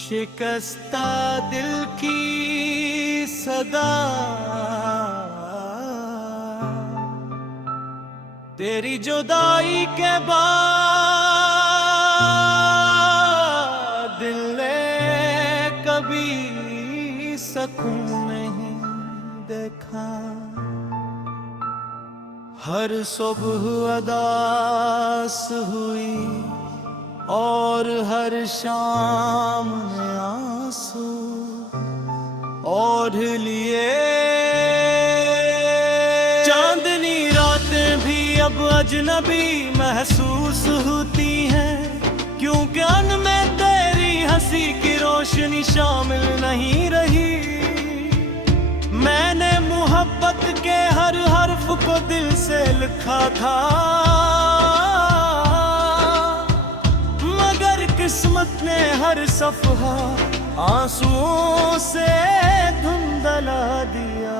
शिकस्ता दिल की सदा तेरी जुदाई के बाद दिल ने कभी सुकून नहीं देखा। हर सुबह अदास हुई और हर शाम में आंसू ओढ़ लिए। चांदनी रातें भी अब अजनबी महसूस होती हैं, क्योंकि उनमें तेरी हंसी की रोशनी शामिल नहीं रही। मैंने मोहब्बत के हर हर्फ को दिल से लिखा था, मगर किस्मत ने हर सफ़हा आंसुओं से धुंधला दिया।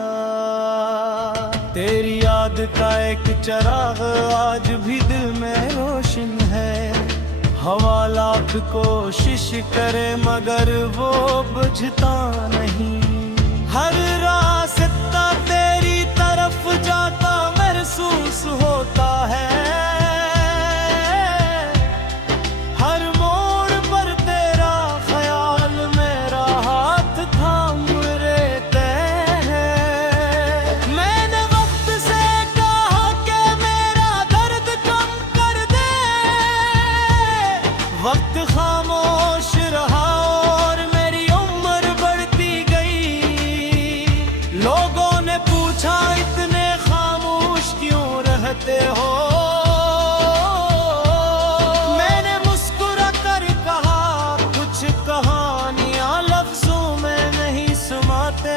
तेरी याद का एक चिराग आज भी दिल में रोशन है। हवा लाख कोशिश करे मगर वो बुझता नहीं। हर रास्ता तेरी तरफ जाता महसूस होता है। हर मोड़ पर तेरा ख्याल मेरा हाथ थाम रहते हैं। मैंने वक्त से कहा कि मेरा दर्द कम कर दे, वक्त खामोश रहा और मेरी उम्र बढ़ती गई। लोगों ने पूछा इतने खामोश क्यों रहते हो। मैंने मुस्कुरा कर कहा कुछ कहानियां लफ्जों में नहीं समाते।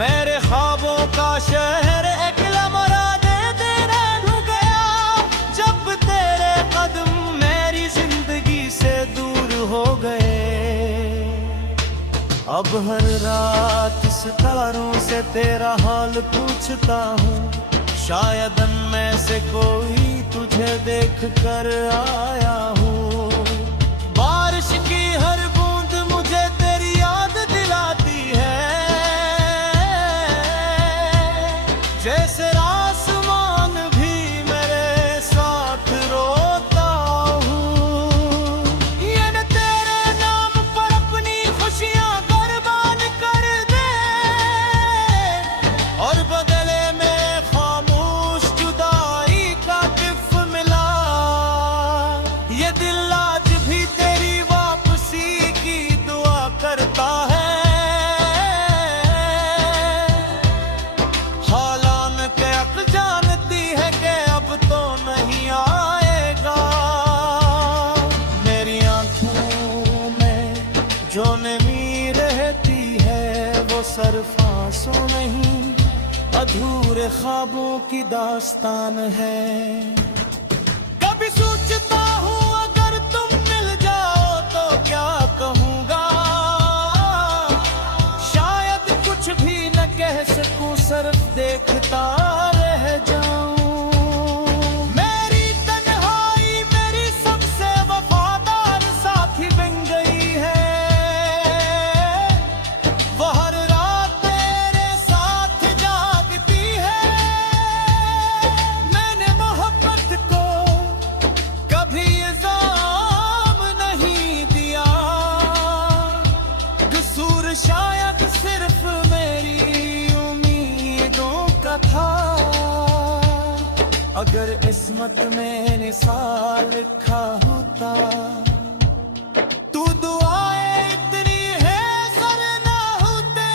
मेरे ख्वाबों का शहर एक लम्हाते देना गया, जब तेरे कदम मेरी जिंदगी से दूर हो गए। अब हर रात सितारों से तेरा हाल पूछता हूँ, शायद उनमें से कोई तुझे देख कर आया हूँ। बारिश की हर बूंद मुझे तेरी याद दिलाती है, जैसे आसमान भी मेरे साथ रोता हूँ। ये न तेरे नाम पर अपनी खुशियाँ कुर्बान कर दे, और बदले में खामोश जुदाई का गिफ्ट मिला। ये दिल आज भी तेरी वापसी की दुआ करता है। हालात के अक जानती है कि अब तो नहीं आएगा। मेरी आंखों में जो नमी रहती है वो सिर्फ आंसू नहीं, अधूरे ख्वाबों की दास्तान है। कभी सोचता हूँ अगर तुम मिल जाओ तो क्या कहूँगा। शायद कुछ भी न कह सकूँ, सिर्फ देखता रह जाऊँ। मेरी तन्हाई मेरी सबसे वफादार साथी बन गई है। वो हर रात तेरे साथ जागती है। मैंने मोहब्बत को कभी इल्जाम नहीं दिया, कसूर शायद सिर्फ मेरी उम्मीदों का था। अगर किस्मत में निसाल लिखा होता, तू दुआएं इतनी है सर ना होते।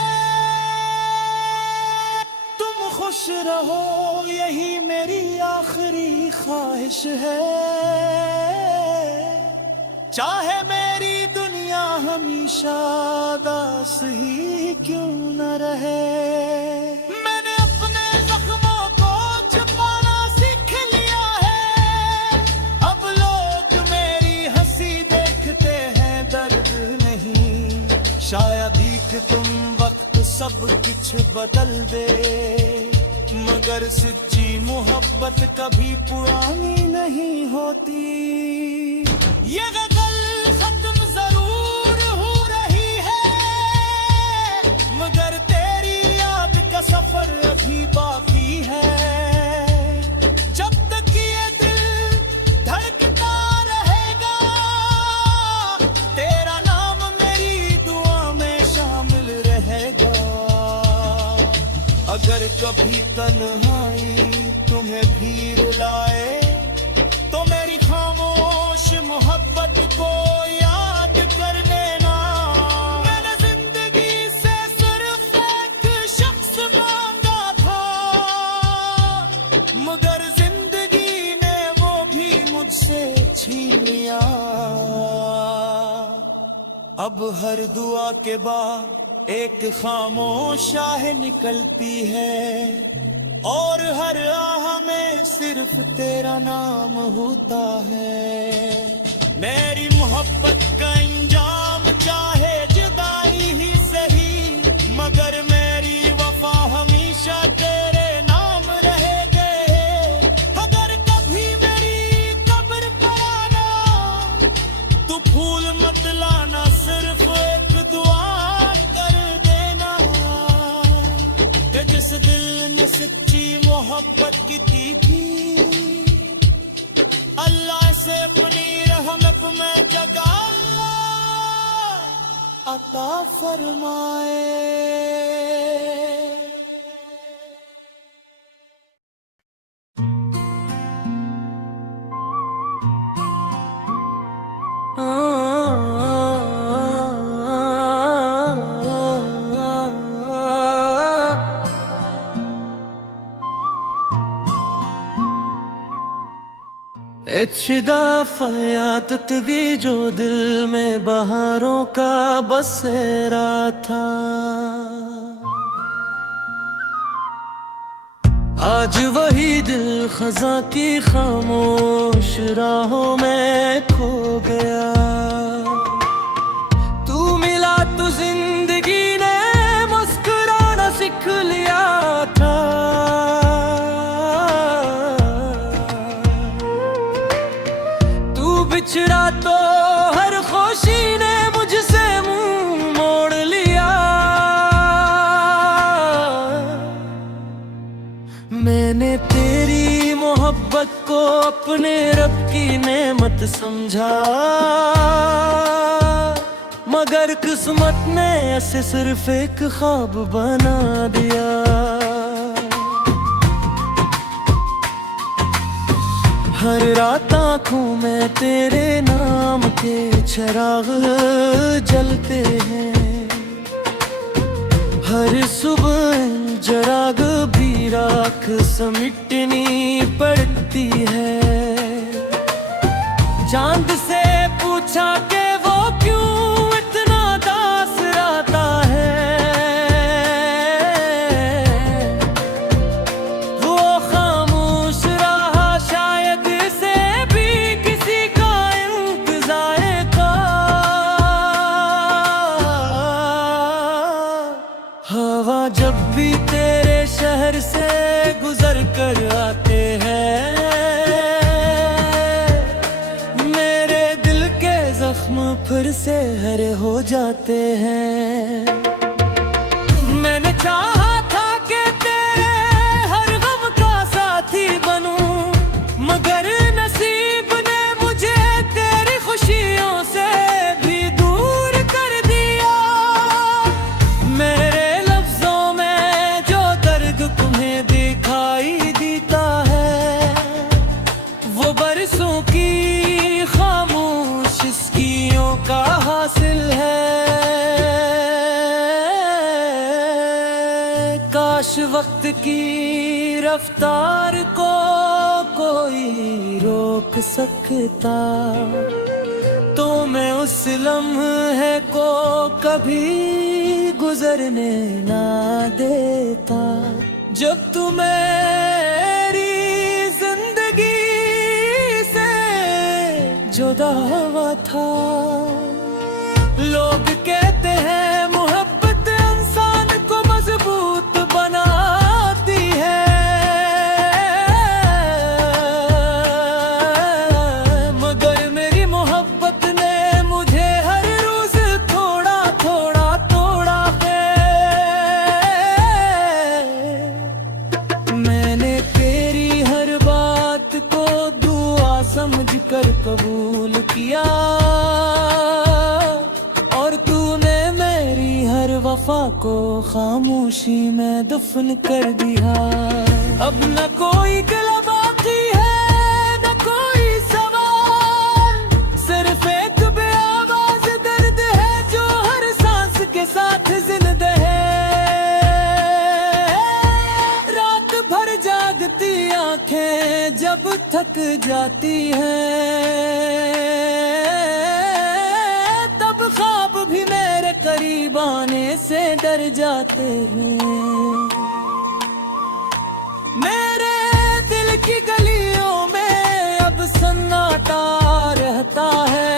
तुम खुश रहो यही मेरी आखिरी ख्वाहिश है, चाहे मेरी दुनिया हमेशा दास ही क्यों न रहे। मैंने अपने जख्मों को छुपाना सीख लिया है। अब लोग मेरी हंसी देखते हैं, दर्द नहीं। शायद ही कि तुम वक्त सब कुछ बदल दे। मगर सच्ची मोहब्बत कभी पुरानी नहीं होती। ये गजल खत्म जरूर हो रही है, मगर तेरी याद का सफर अभी बाकी है। जब तक ये दिल धड़कता रहेगा, तेरा नाम मेरी दुआ में शामिल रहेगा। अगर कभी तन्हाई तुम्हें भी रुलाए, तो मेरी खामोश मोहब्बत को याद कर लेना। मैंने जिंदगी से सिर्फ एक शख्स मांगा था, मगर जिंदगी ने वो भी मुझसे छीन लिया। अब हर दुआ के बाद एक खामोश आह निकलती है, और हर आह में सिर्फ तेरा नाम होता है। मेरी मोहब्बत का अंजाम चाहे जुदाई ही सही, मगर मेरी वफा हमेशा तेरे नाम रहेगी। अगर कभी मेरी कब्र पर आना, तू फूल मत लाना, सिर्फ एक दुआ कर देना। कि जिस दिल ने सच्ची मोहब्बत की थी, अल्लाह से अपनी रहमत में जगह अता फरमाए। इच्छा फयादत भी जो दिल में बहारों का बसेरा था, आज वही दिल खजा की खामोश राहों में खो गया। तू मिला तो जिंदगी ने मुस्कुराना सीख लिया था। बिछड़ा तो हर खुशी ने मुझसे मुंह मोड़ लिया। मैंने तेरी मोहब्बत को अपने रब की नेमत समझा, मगर किस्मत ने ऐसे सिर्फ एक ख्वाब बना दिया। हर रात आँखों में तेरे नाम के चिराग जलते हैं, हर सुबह जराग भी राख समिटनी पड़ती है। चांद से पूछा कि वो क्यों इतना दास रहता है, वो खामोश रहा शायद से भी किसी का इंतजार का। हवा जब भी तेरे शहर से गुजर कर आते हैं, मेरे दिल के जख्म फिर से हरे हो जाते हैं। मैंने चाहा था कि तेरे हर गम का साथी बनूं, मगर नसीब ने मुझे तेरी खुशियों से भी दूर कर दिया। मेरे लफ्जों में जो दर्द तुम्हें दिखाई देता है, वो बरसों की खामोश सिस्कियों का हासिल है। काश वक्त की रफ्तार को कोई रोक सकता, तो मैं उस लम्हे को कभी गुजरने ना देता। जब तू मेरी जिंदगी से जुदा हुआ था, लोग कहते हैं मोहब्बत इंसान को मजबूत बनाती है। समझ कर कबूल किया, और तूने मेरी हर वफा को खामोशी में दफन कर दिया। अब न कोई गिला बाकी है, न कोई सवाल, सिर्फ एक बेआवाज दर्द है जो हर सांस के साथ जिंदा है। रात भर जागती आंखें जब थक जाती हैं, तब ख्वाब भी मेरे करीब आने से डर जाते हैं। मेरे दिल की गलियों में अब सन्नाटा रहता है,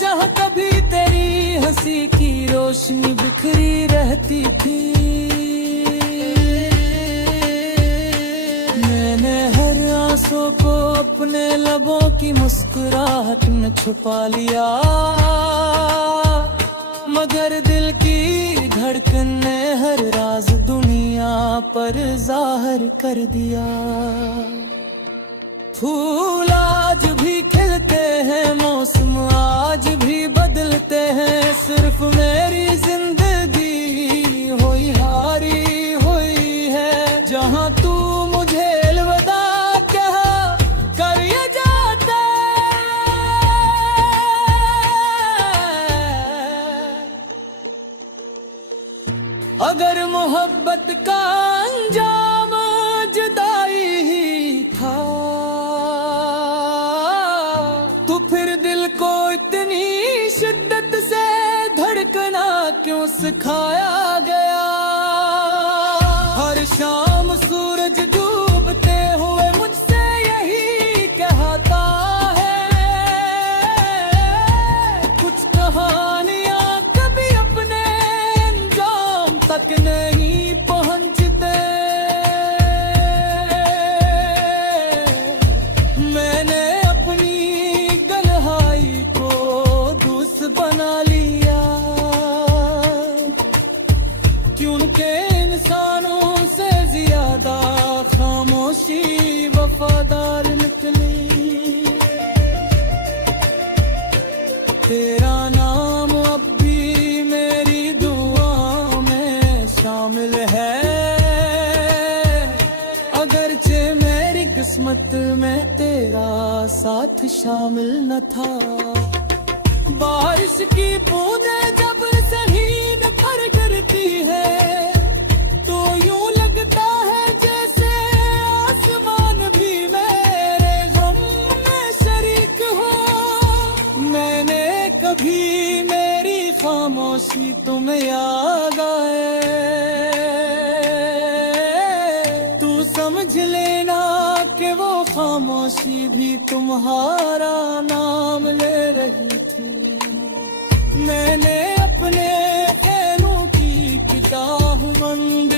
जहाँ कभी तेरी हंसी की रोशनी बिखरी रहती थी। मैंने हर आंसू को अपने लबों की मुस्कुराहट में छुपा लिया, मगर दिल की धड़कन ने हर राज दुनिया पर जाहिर कर दिया। फूल आज भी खिलते हैं, मौसम आज भी बदलते हैं, सिर्फ मेरी जिंदगी हुई हारी हुई है। जहाँ तू मुझे अलविदा कहा कर ये जाता, अगर मोहब्बत का अंजाम जुदाई ही था, तो फिर दिल को इतनी शिद्दत से धड़कना क्यों सिखाया गया। हर शाम सूरज डूबते हुए मुझसे यही कहता है, कुछ कहानियां कभी अपने अंजाम तक नहीं पहुंचते। मैंने अपनी गलहाई को दूस बना लिया, क्योंकि इंसानों से ज्यादा खामोशी वफादार निकली। तेरा नाम अब भी मेरी दुआ में शामिल है, अगरचे मेरी किस्मत में तेरा साथ शामिल न था। बारिश की बूंदें जब ज़मीन पर गिरती है, तो यूं लगता है जैसे आसमान भी मेरे गम में शरीक हो। मैंने कभी मेरी खामोशी तुम्हें याद आए, तू समझ लेना कि वो खामोशी भी तुम्हारा नाम ले रही थी। मैंने अपने ख्यालों की किताब बंद